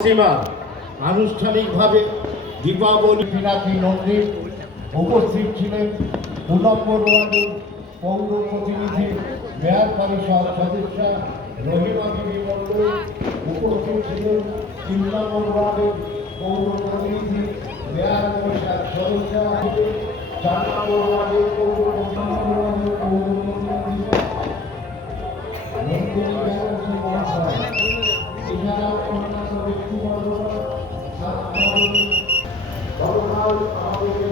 সীমা আনুষ্ঠানিকভাবে দীপাবলি পিনাকি নন্দী উপস্থিত ছিলেন ২ নম্বর ওয়ার্ডের পৌর প্রতিনিধি মেয়র পরিষদ সদস্য রহিমা দেবী মণ্ডল, উপস্থিত ছিলেন ৩ নম্বর ওয়ার্ডের পৌর প্রতিনিধি মেয়র পরিষদ সদস্য ৪ নম্বর ওয়ার্ডের পৌর প্রতিনিধি এছাড়াও অন্যান্য ব্যক্তিবর্গরা গতকাল আমাদের